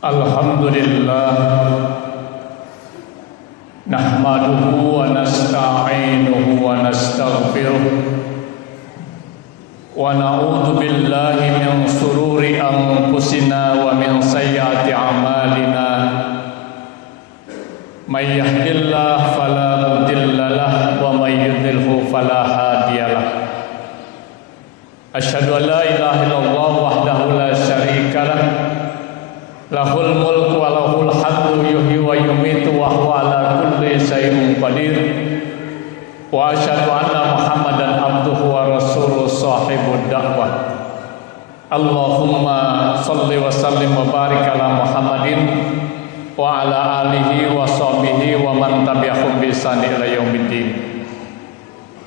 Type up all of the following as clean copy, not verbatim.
Alhamdulillah nahmaduhu wa nasta'inuhu wa nastaghfiruh wa na'udzu billahi min shururi anfusina wa min sayyiati a'malina may yahdihillahu fala mudilla lahu wa may yudlilhu fala hadiya lahu asyhadu an la ilaha illallah wahdahu la syarika lahu lahul mulku wa lahul hamdu yuhyi wa yumiitu wa huwa ala kulli syai'in qadir wa asyhadu anna Muhammadan abduhu wa rasuluhu shahibud da'wah. Allahumma shalli wa sallim wa barik ala Muhammadin wa ala alihi wa sahbihi wa man tabi'ahum bi ihsan ila yaumiddin.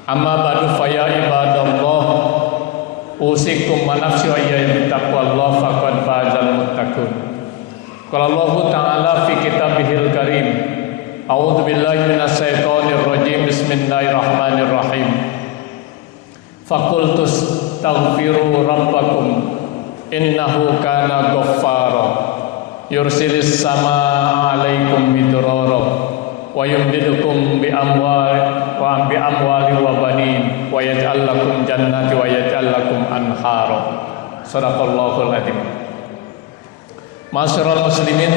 Amma ba'du fa ya ibadallah usikum wa nafsi wa iyaya bittaqwallah faqad fazal muttaqun. Qala Allah Ta'ala fi kitabihil karim a'udzu billahi minasy syaithanir rajim bismillahirrahmanirrahim faqultus taghfiru rabbakum innahu kana ghaffara yursilis samaa 'alaikum midrara wa yumdidukum bi amwali wa banin wa yaj'al lakum jannati wa yaj'al lakum anhara. Shadaqallahul adzim. Ma'asyiral muslimin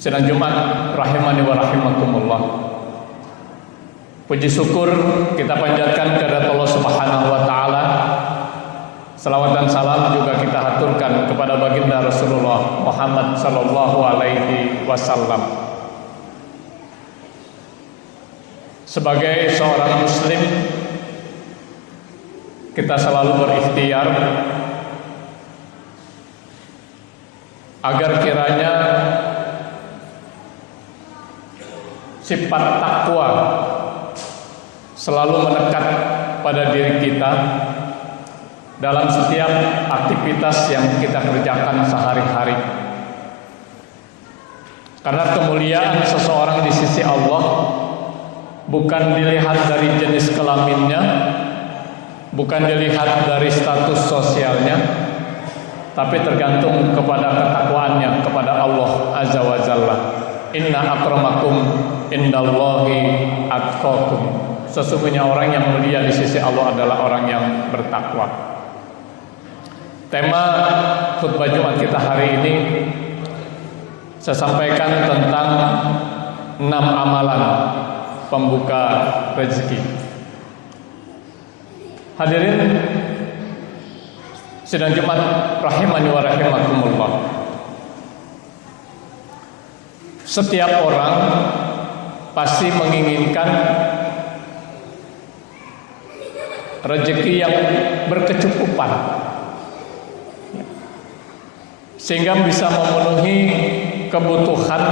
sidang Jumat rahimani wa rahimakumullah. Puji syukur kita panjatkan kepada Allah Subhanahu wa taala. Salawat dan salam juga kita haturkan kepada baginda Rasulullah Muhammad sallallahu alaihi wasallam. Sebagai seorang muslim, kita selalu berikhtiar agar kiranya sifat takwa selalu melekat pada diri kita dalam setiap aktivitas yang kita kerjakan sehari-hari. Karena kemuliaan seseorang di sisi Allah bukan dilihat dari jenis kelaminnya, bukan dilihat dari status sosialnya, tapi tergantung kepada ketakwaannya kepada Allah Azza wa Jalla. Inna akramakum indallahi atqakum. Sesungguhnya orang yang mulia di sisi Allah adalah orang yang bertakwa. Tema khutbah Jumat kita hari ini saya sampaikan tentang 6 amalan pembuka rezeki. Hadirin sidang Jumat rahimani wa rahimakumullah. Setiap orang pasti menginginkan rezeki yang berkecukupan sehingga bisa memenuhi kebutuhan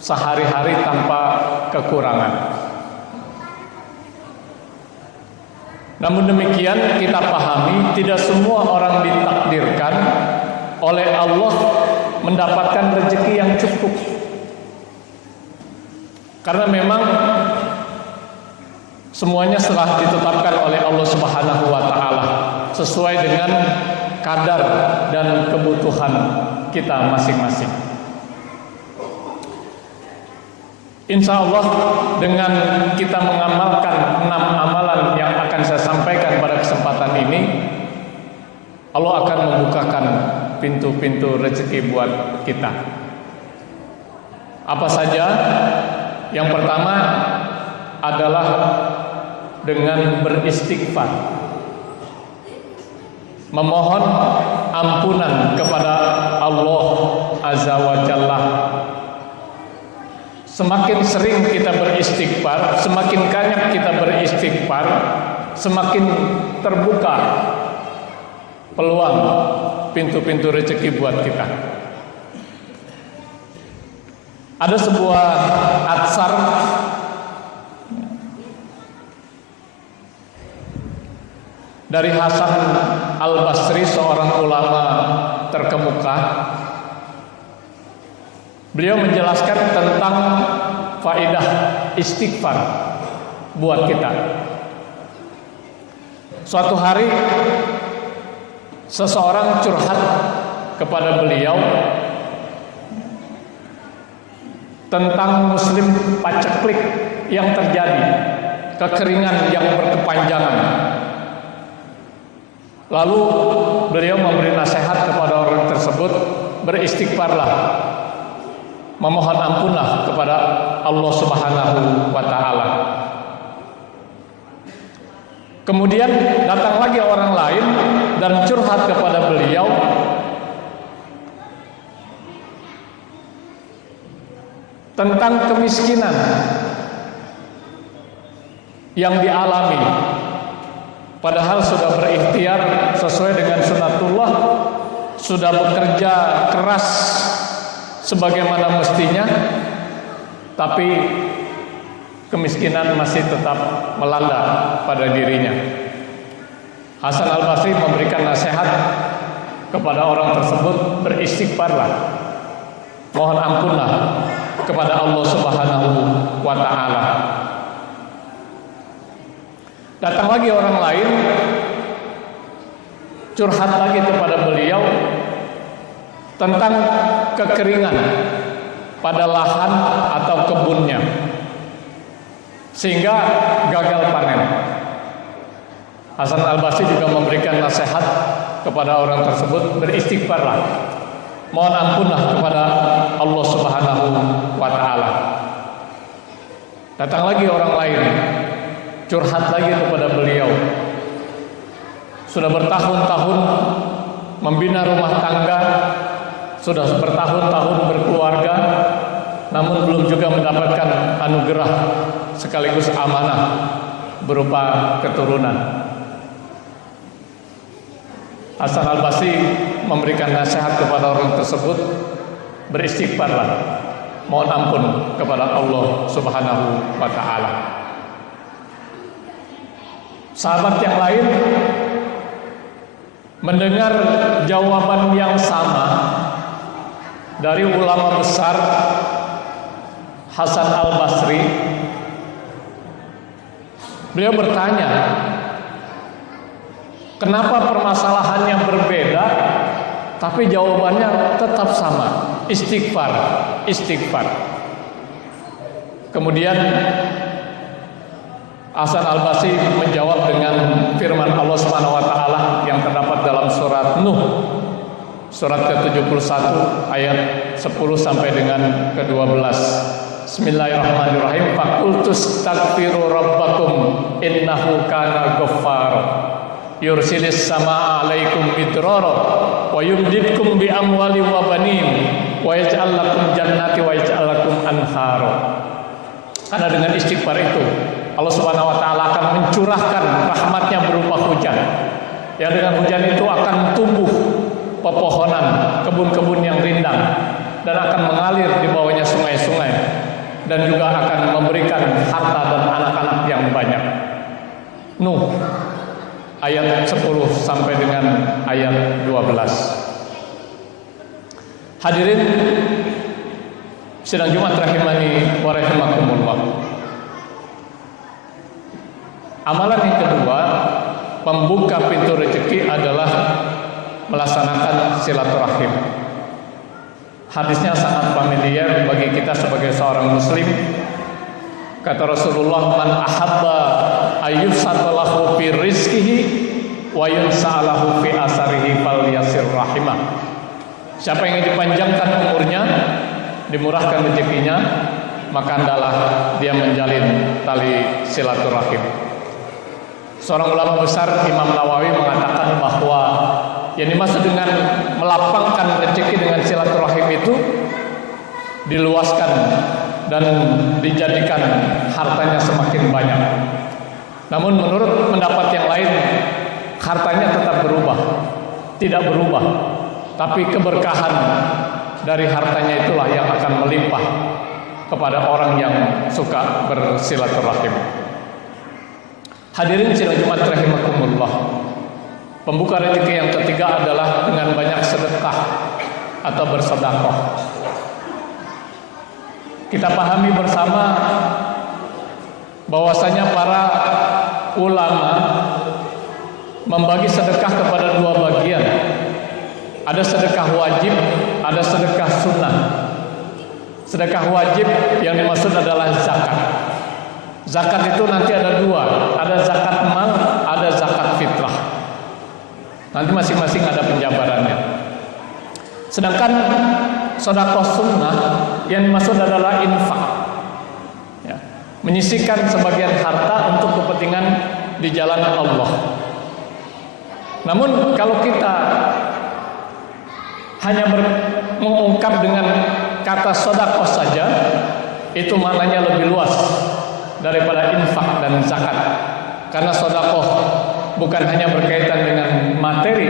sehari-hari tanpa kekurangan. Namun demikian kita pahami tidak semua orang ditakdirkan oleh Allah mendapatkan rezeki yang cukup. Karena memang semuanya telah ditetapkan oleh Allah Subhanahu wa taala sesuai dengan kadar dan kebutuhan kita masing-masing. Insya Allah dengan kita mengamalkan 6 amalan yang akan saya sampaikan pada kesempatan ini, Allah akan membukakan pintu-pintu rezeki buat kita. Apa saja? Yang pertama adalah dengan beristighfar, memohon ampunan kepada Allah Azza wa Jalla. Semakin sering kita beristighfar, semakin banyak kita beristighfar, semakin terbuka peluang pintu-pintu rezeki buat kita. Ada sebuah atsar dari Hasan Al-Basri, seorang ulama terkemuka. Beliau menjelaskan tentang faidah istighfar buat kita. Suatu hari seseorang curhat kepada beliau tentang muslim paceklik yang terjadi, kekeringan yang berkepanjangan. Lalu beliau memberi nasihat kepada orang tersebut, beristighfarlah, memohon ampunlah kepada Allah Subhanahu wa taala. Kemudian datang lagi orang lain dan curhat kepada beliau tentang kemiskinan yang dialami, padahal sudah berikhtiar sesuai dengan sunatullah, sudah bekerja keras sebagaimana mestinya, tapi kemiskinan masih tetap melanda pada dirinya. Hasan Al-Basri memberikan nasihat kepada orang tersebut, beristighfarlah, mohon ampunlah kepada Allah Subhanahu wa taala. Datang lagi orang lain, curhat lagi kepada beliau tentang kekeringan pada lahan atau kebunnya, sehingga gagal panen. Hasan Al-Basri juga memberikan nasihat kepada orang tersebut, beristighfarlah, mohon ampunlah kepada Allah Subhanahu wa taala. Datang lagi orang lain, curhat lagi kepada beliau. Sudah bertahun-tahun membina rumah tangga, sudah bertahun-tahun berkeluarga, namun belum juga mendapatkan anugerah sekaligus amanah berupa keturunan. Hasan Al-Basri memberikan nasihat kepada orang tersebut, beristighfarlah, mohon ampun kepada Allah Subhanahu wa taala. Sahabat yang lain mendengar jawaban yang sama dari ulama besar Hasan Al-Basri. Beliau bertanya, kenapa permasalahannya berbeda tapi jawabannya tetap sama? Istighfar, istighfar. Kemudian Hasan Al-Basri menjawab dengan firman Allah Subhanahu wa taala yang terdapat dalam surat Nuh, surat ke-71 ayat 10 sampai dengan ke-12. Bismillahirrahmanirrahim. Faqultus taghfiru rabbakum innahu kana ghaffar yursilis samaa 'alaikum midrara wa yumdidkum bi amwali wa banin wa yaj'al lakum jannati wa yaj'al lakum anhara. Karena dengan istighfar itu Allah Subhanahu wa taala akan mencurahkan rahmatnya berupa hujan. Yang dengan hujan itu akan tumbuh pepohonan, kebun-kebun yang rindang, dan akan mengalir di bawahnya sungai-sungai, dan juga akan memberikan harta dan anak-anak yang banyak. Nuh ayat 10 sampai dengan ayat 12. Hadirin sidang Jumat rahimani wa rahimakumullah. Amalan yang kedua, pembuka pintu rezeki adalah melaksanakan silaturahim. Hadisnya sangat familiar bagi kita sebagai seorang muslim. Kata Rasulullah, man ahabba ayyusatalahu fi rizqihi wa yunsa'alahu fi asarihi falyasir rahimah. Siapa yang ingin dipanjangkan umurnya, dimurahkan rezekinya, maka hendaklah dia menjalin tali silaturahim. Seorang ulama besar Imam Nawawi mengatakan bahwa yang dimaksud dengan melapangkan rezeki dengan silaturahim itu diluaskan dan dijadikan hartanya semakin banyak. Namun menurut pendapat yang lain, hartanya tetap berubah, tidak berubah, tapi keberkahan dari hartanya itulah yang akan melimpah kepada orang yang suka bersilaturahim. Hadirin sidang Jumat rahimakumullah. Pembuka rezeki yang ketiga adalah dengan banyak sedekah atau bersedekah. Kita pahami bersama bahwasanya para ulama membagi sedekah kepada dua bagian. Ada sedekah wajib, ada sedekah sunnah. Sedekah wajib yang dimaksud adalah zakat. Zakat itu nanti ada dua, ada zakat mal, ada zakat fitrah. Nanti masing-masing ada penjabarannya. Sedangkan sedekah sunnah yang dimaksud adalah infak, ya, menyisihkan sebagian harta untuk kepentingan di jalan Allah. Namun kalau kita hanya mengungkap dengan kata sedekah saja, itu maknanya lebih luas daripada infak dan zakat. Karena sedekah bukan hanya berkaitan dengan materi,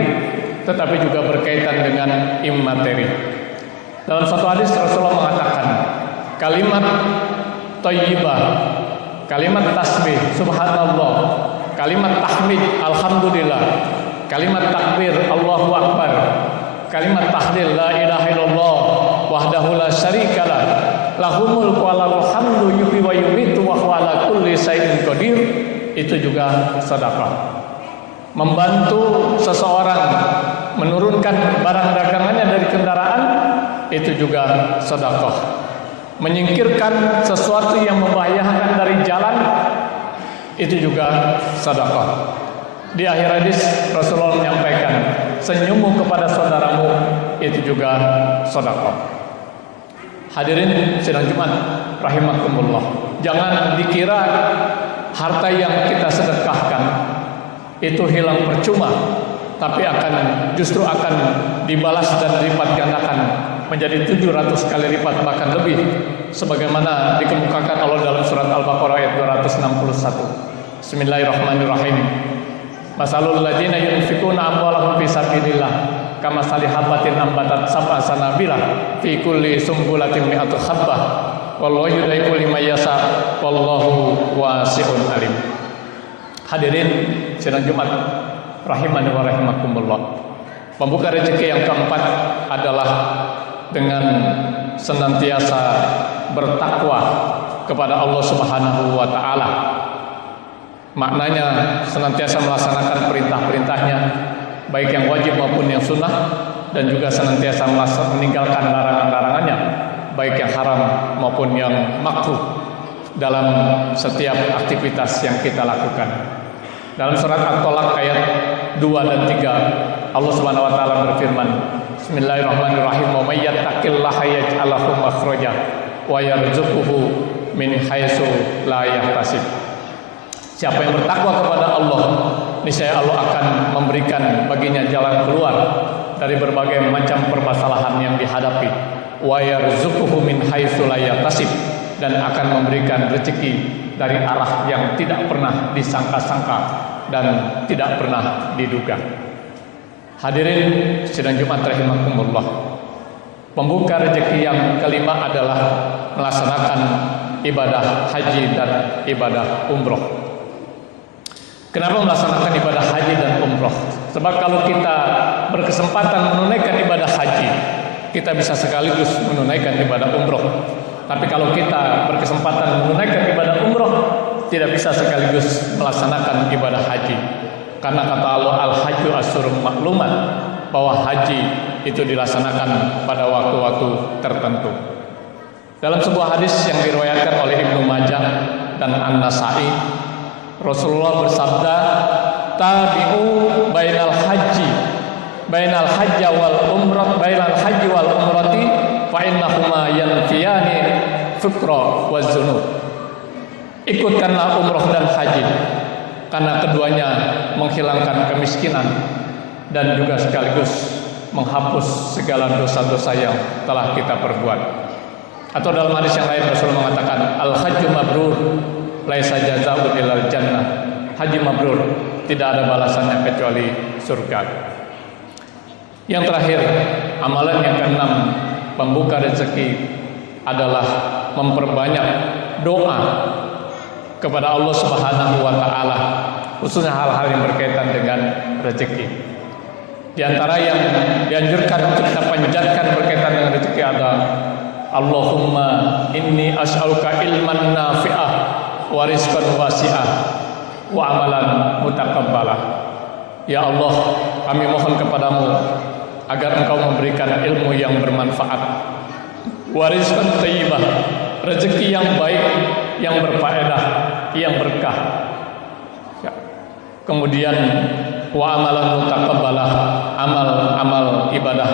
tetapi juga berkaitan dengan immateri. Dalam satu hadis Rasulullah mengatakan, kalimat thayyibah, kalimat tasbih subhanallah, kalimat tahmid alhamdulillah, kalimat takbir Allahu akbar, kalimat tahlil la ilaha illallah wahdahu la syarikalah lahul mulku wa lahul hamdu yuhyi wa yumiitu wa huwa ala kulli syai'in qadir, itu juga sedekah. Membantu seseorang menurunkan barang dagangannya dari kendaraan, itu juga sedekah. Menyingkirkan sesuatu yang membahayakan dari jalan, itu juga sedekah. Di akhir hadis Rasulullah menyampaikan, senyummu kepada saudaramu itu juga sedekah. Hadirin sidang Jumat rahimakumullah, jangan dikira harta yang kita sedekahkan itu hilang percuma, tapi justru akan dibalas dan dilipat gandakan menjadi 700 kali lipat bahkan lebih, sebagaimana dikemukakan Allah dalam surat Al-Baqarah ayat 261. Bismillahirrahmanirrahim. Masalul ladzina yunfikuna amwalahum fi sabilillah kamasali habatin ambatat sab'a sanabila fi kulli sumbulatin mi'atu habbah wallahu yudaiku liman yasha wallahu wasi'un alim. Hadirin sidang Jumat rahimani wa rahimakumullah. Pembuka rezeki yang keempat adalah dengan senantiasa bertakwa kepada Allah Subhanahu wa taala. Maknanya senantiasa melaksanakan perintah-perintahnya, baik yang wajib maupun yang sunnah, dan juga senantiasa meninggalkan larangan-larangannya, baik yang haram maupun yang makruh dalam setiap aktivitas yang kita lakukan. Dalam surat At-Tolak ayat 2 dan 3, Allah Subhanahu wa taala berfirman, Bismillahirrahmanirrahim, wa may yattaqillaha yaj'al lahu makhraja wa yarzuquhu min haitsu la yahtasib. Siapa yang bertakwa kepada Allah, niscaya Allah akan memberikan baginya jalan keluar dari berbagai macam permasalahan yang dihadapi. Wa yarzuquhu min haitsu la yahtasib, dan akan memberikan rezeki dari arah yang tidak pernah disangka-sangka dan tidak pernah diduga. Hadirin sidang Jumat rahimakumullah. Pembuka rezeki yang kelima adalah melaksanakan ibadah haji dan ibadah umroh. Kenapa melaksanakan ibadah haji dan umroh? Sebab kalau kita berkesempatan menunaikan ibadah haji, kita bisa sekaligus menunaikan ibadah umroh. Tapi kalau kita berkesempatan menunaikan ibadah umroh, tidak bisa sekaligus melaksanakan ibadah haji. Karena kata Allah, al-hajju asyhurun ma'lumat, bahwa haji itu dilaksanakan pada waktu-waktu tertentu. Dalam sebuah hadis yang diriwayatkan oleh Ibnu Majah dan An-Nasa'i, Rasulullah bersabda, tabi'u bainal hajji wal umrati fa innahuma yanfiyani fikra wa dzunub. Ikutkanlah umroh dan haji, karena keduanya menghilangkan kemiskinan dan juga sekaligus menghapus segala dosa-dosa yang telah kita perbuat. Atau dalam hadis yang lain Rasulullah mengatakan, al-hajju mabrur laisa jazaa'u illal jannah. Haji mabrur, tidak ada balasannya kecuali surga. Yang terakhir, amalan yang keenam, pembuka rezeki adalah memperbanyak doa kepada Allah Subhanahu wa taala, khususnya hal-hal yang berkaitan dengan rezeki. Di antara yang dianjurkan untuk kita panjatkan berkaitan dengan rezeki adalah Allahumma inni as'aluka ilman nafi'ah wa rizqan wasi'ah wa amalan mutakabbalah. Ya Allah, kami mohon kepadamu agar Engkau memberikan ilmu yang bermanfaat, warizqan thayyibah, rezeki yang baik, yang berfaedah, yang berkah. Ya. Kemudian wa amalan mutaqabbalah, amal-amal ibadah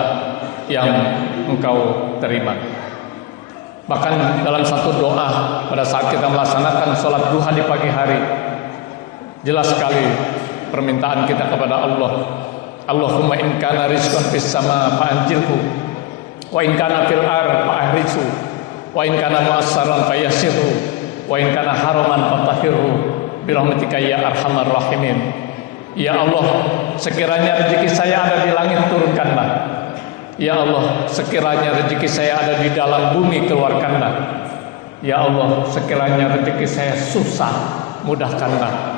yang Engkau terima. Bahkan dalam satu doa pada saat kita melaksanakan sholat duha di pagi hari, jelas sekali permintaan kita kepada Allah. Allahumma in kana rizqan fis sama fa'anjilhu, wa in kana fil ar fa'ahrisu, wa in kana mu'assaran fayassirhu, wa in kana haraman fatahhirhu birahmatika ya arhamar rahimin. Ya Allah, sekiranya rezeki saya ada di langit, turunkanlah. Ya Allah, sekiranya rezeki saya ada di dalam bumi, keluarkanlah. Ya Allah, sekiranya rezeki saya susah, mudahkanlah.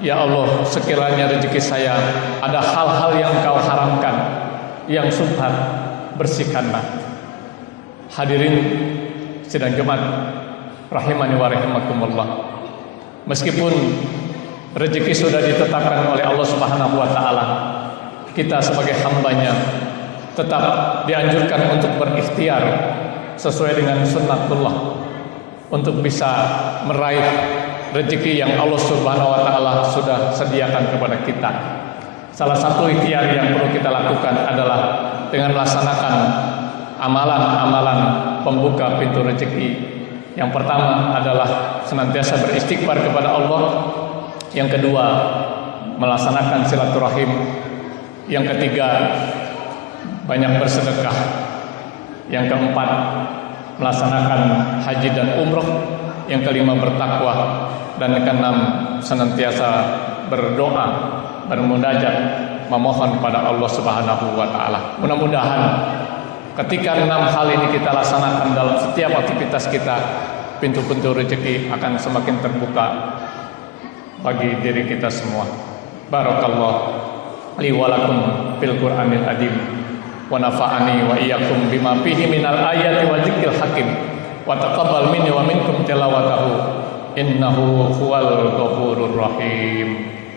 Ya Allah, sekiranya rezeki saya ada hal-hal yang Kau haramkan, yang subhat, bersihkanlah. Hadirin sidang Jumat rahimani wa rahimakumullah. Meskipun rezeki sudah ditetapkan oleh Allah Subhanahu wa taala, kita sebagai hambanya tetap dianjurkan untuk berikhtiar sesuai dengan sunnatullah untuk bisa meraih rezeki yang Allah Subhanahu wa taala sudah sediakan kepada kita. Salah satu ikhtiar yang perlu kita lakukan adalah dengan melaksanakan amalan-amalan pembuka pintu rezeki. Yang pertama adalah senantiasa beristighfar kepada Allah. Yang kedua, melaksanakan silaturahim. Yang ketiga, banyak bersedekah. Yang keempat, melaksanakan haji dan umroh. Yang kelima, bertakwa. Dan yang keenam, senantiasa berdoa, bermunajat, memohon pada Allah Subhanahu wa taala. Mudah-mudahan ketika 6 hal ini kita laksanakan dalam setiap aktivitas kita, pintu-pintu rezeki akan semakin terbuka bagi diri kita semua. Barakallahu li wa lakum fil Qur'anil Azim, wa nafa'ani wa iyyakum bima fihi minal ayati wa dzikril hakim, wa taqabbal minni wa minkum tilawatahu innahu huwal ghafurur rahim.